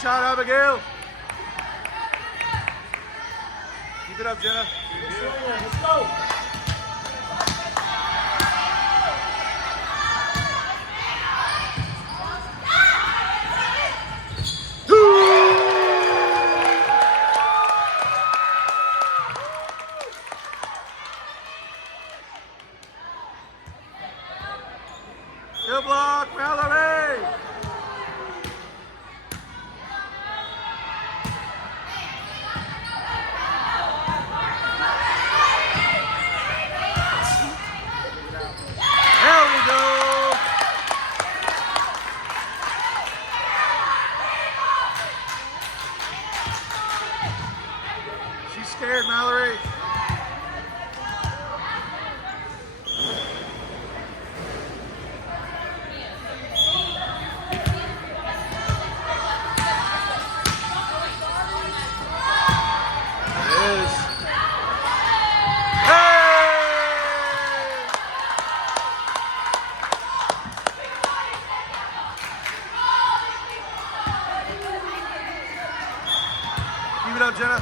shot, Abigail. Keep it up, Jenna. Let's go. Good block, Mallory. There we go. She's scared, Mallory. Keep it up, Jenna.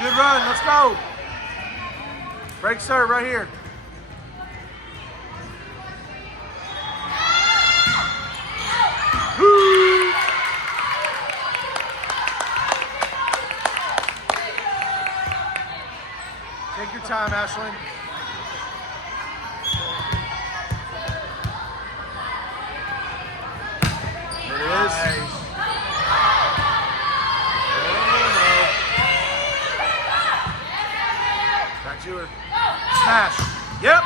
Good run, let's go. Break serve right here. Take your time, Ashlyn. There it is. Nice. Back to her. Smash. Yep.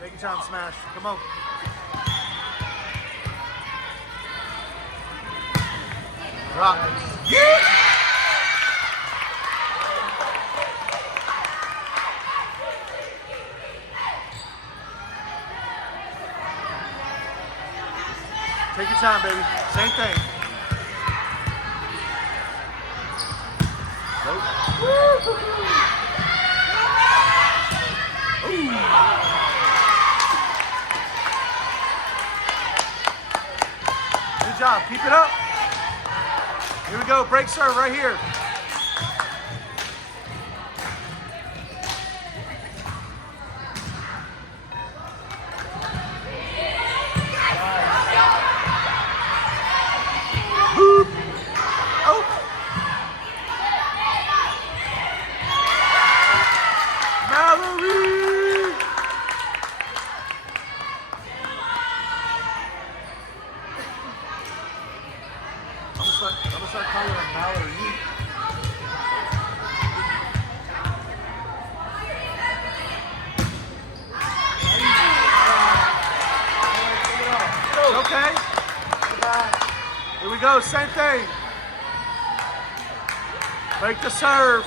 Take your time, smash. Come on. Drop. Yeah. Take your time, baby. Same thing. Nope. Good job. Keep it up. Here we go. Break serve right here. Mallory! I'm gonna start calling her Mallory. Okay. Here we go, same thing. Break the serve.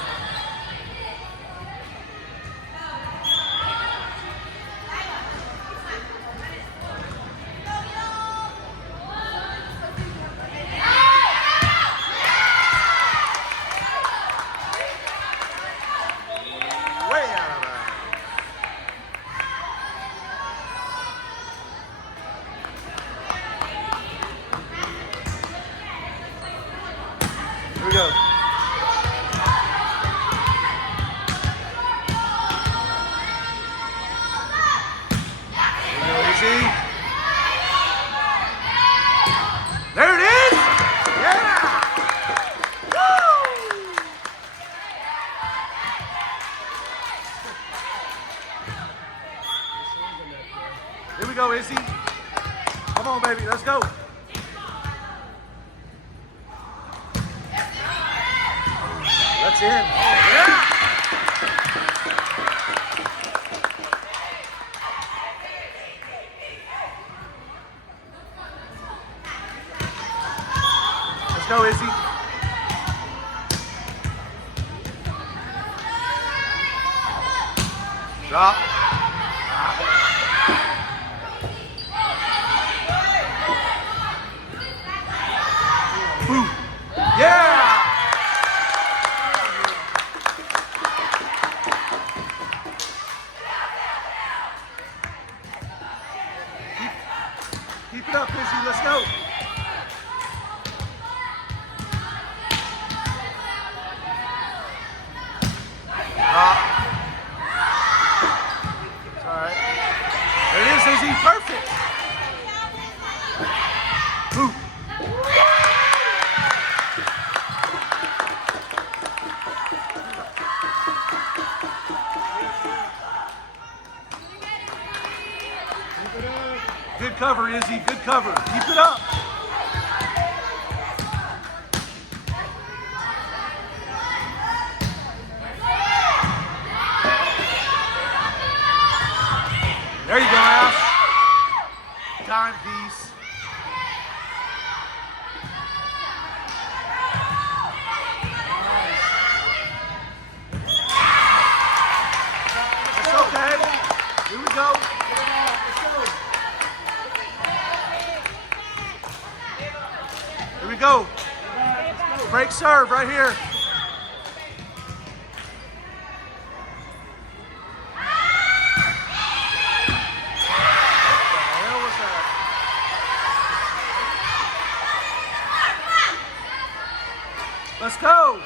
Here we go. Easy. There it is. Yeah. Woo. Here we go, Izzy. Come on, baby. Let's go. That's in. Yeah. Let's go, Izzy. Drop. Boom. Yeah! Keep it up, Izzy. Let's go. It's all right. There it is, Izzy. Perfect. Boom. Good cover, Izzy. Good cover. Keep it up. There you go, Ash. Time piece. It's okay. Here we go. Here we go. Break serve right here. Let's go.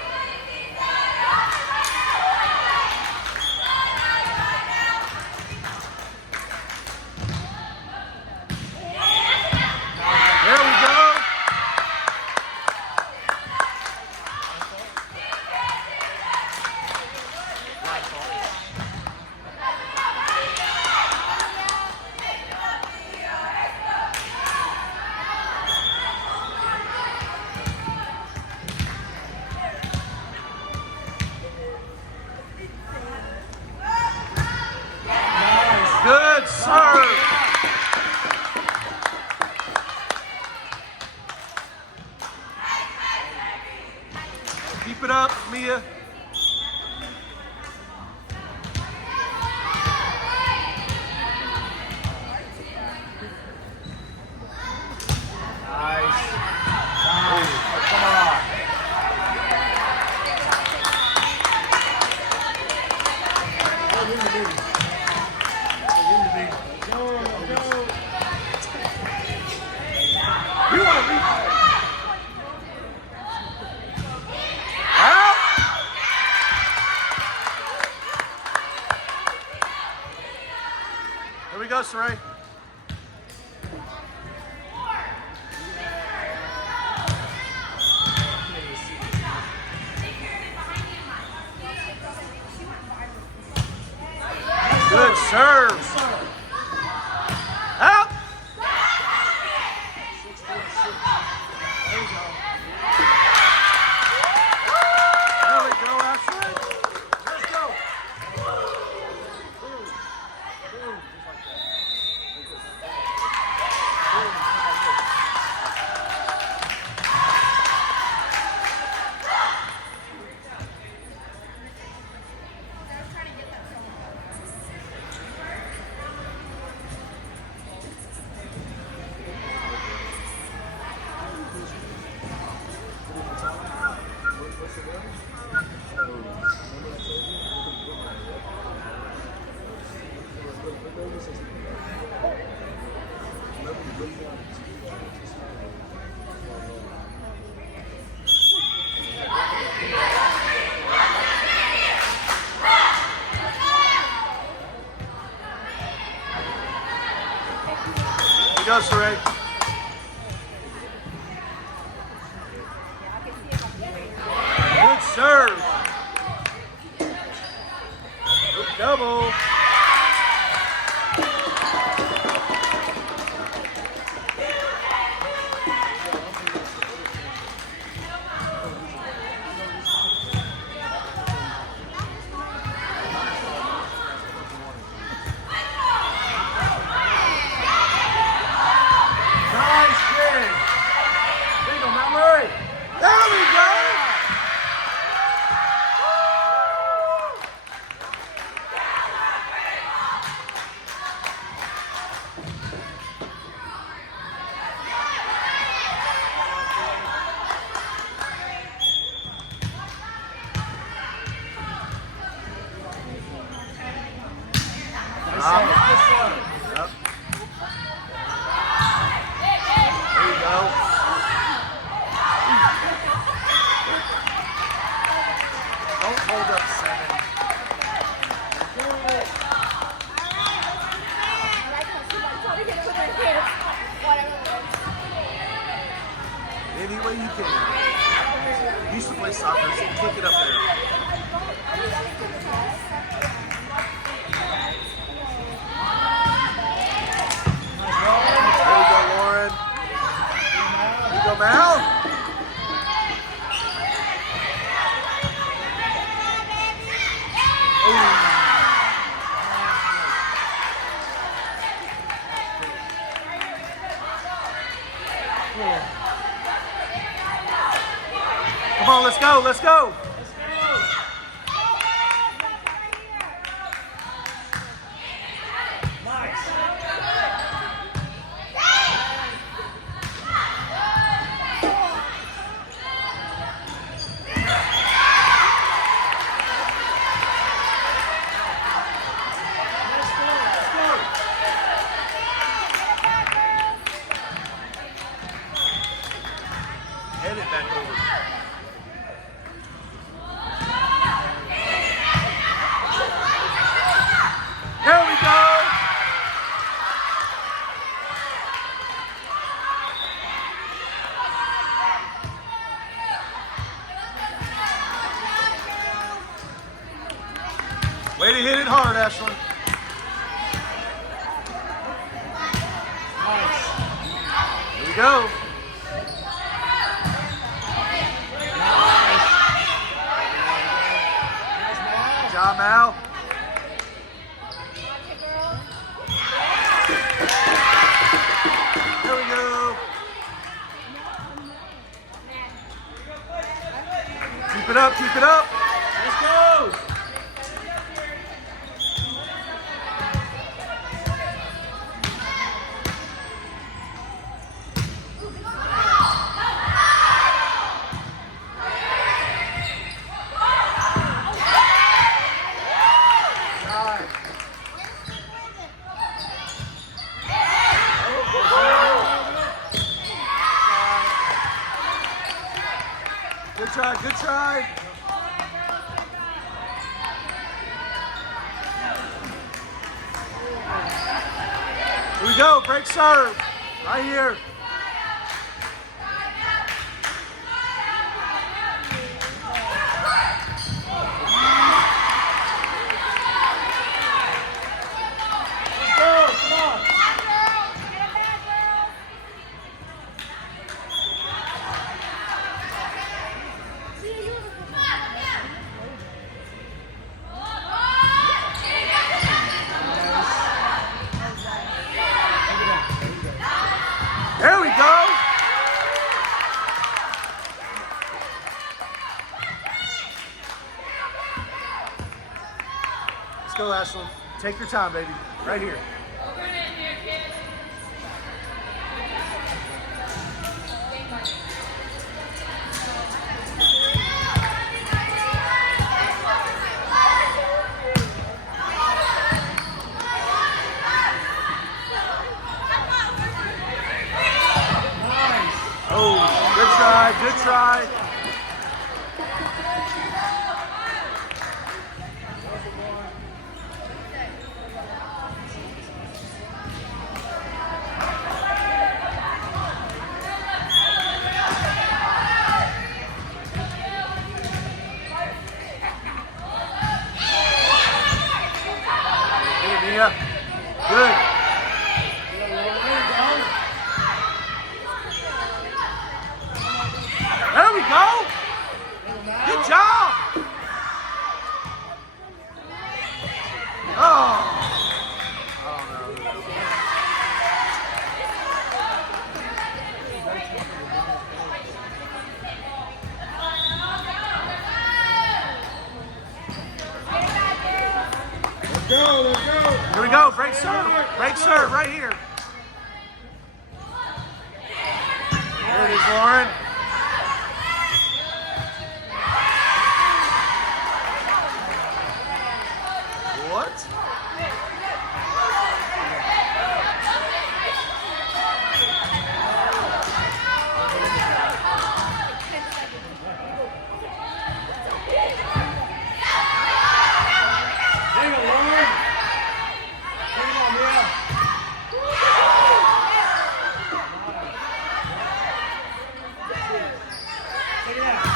There we go. Good serve. Keep it up, Mia. Nice. Come on. We want to beat. Out. Here we go, Saray. Good serve. Out. There we go, Ashley. Let's go. Here we go, Saray. Good serve. Good double. Come on, let's go, let's go. Head it back over. There we go. Way to hit it hard, Ashlyn. Nice. Here we go. Good job, Mal. There we go. Keep it up, keep it up. Let's go. Good try, good try. Here we go, break serve. Right here. There we go. Let's go, Ashlyn. Take your time, baby. Right here. Oh, good try, good try. Good, Mia. Good. There we go. Good job. Oh. Oh no. Let's go, let's go. Here we go. Break serve. Break serve right here. There it is, Lauren. What? Hang on, Lauren. Hang on, Mia. Take it out.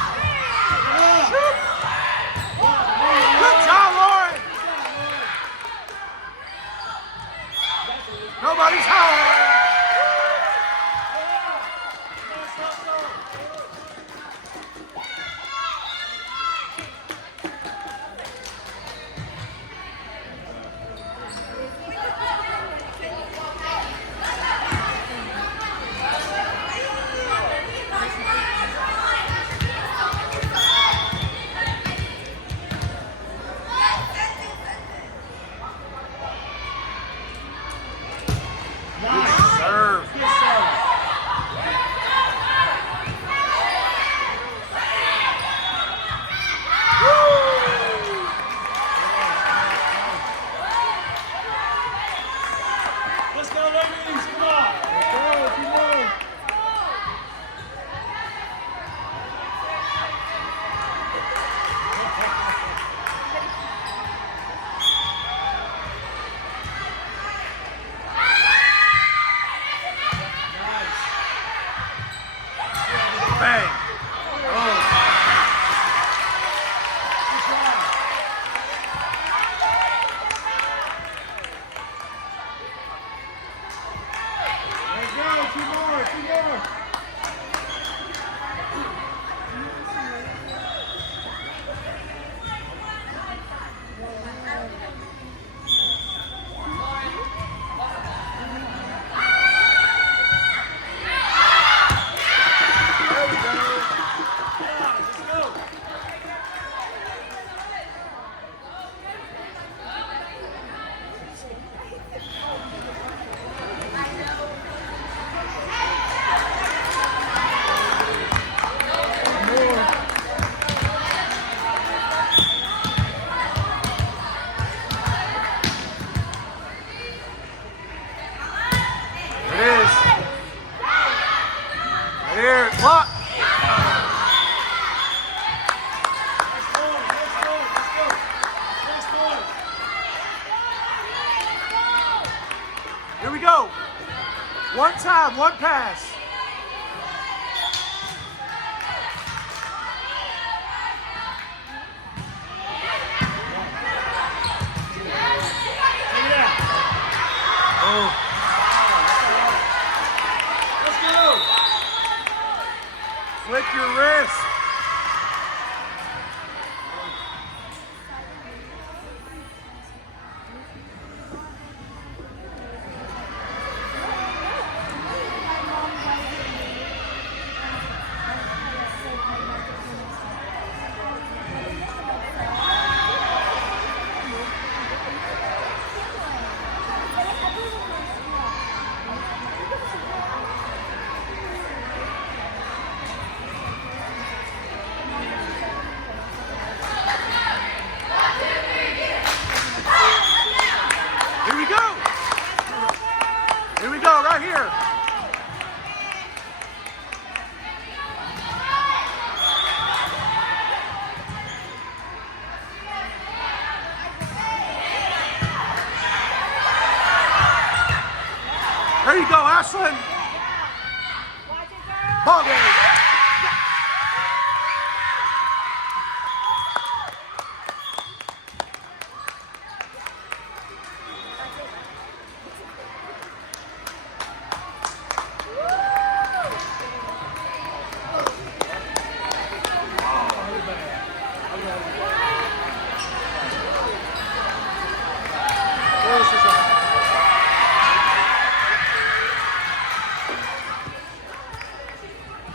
Good job, Lauren. Nobody's home. ladies, come on. Go, keep going. Bang. Oh. Let's go. Two more. Two more. There we go. Let's go. More. It is. Right here. Clock. Next one. Let's go. Next one. Here we go. One time, one pass. Take it out. Oh. Let's go. Flick your wrist. Here we go. Here we go, right here. There you go, Ashlyn. Ball game.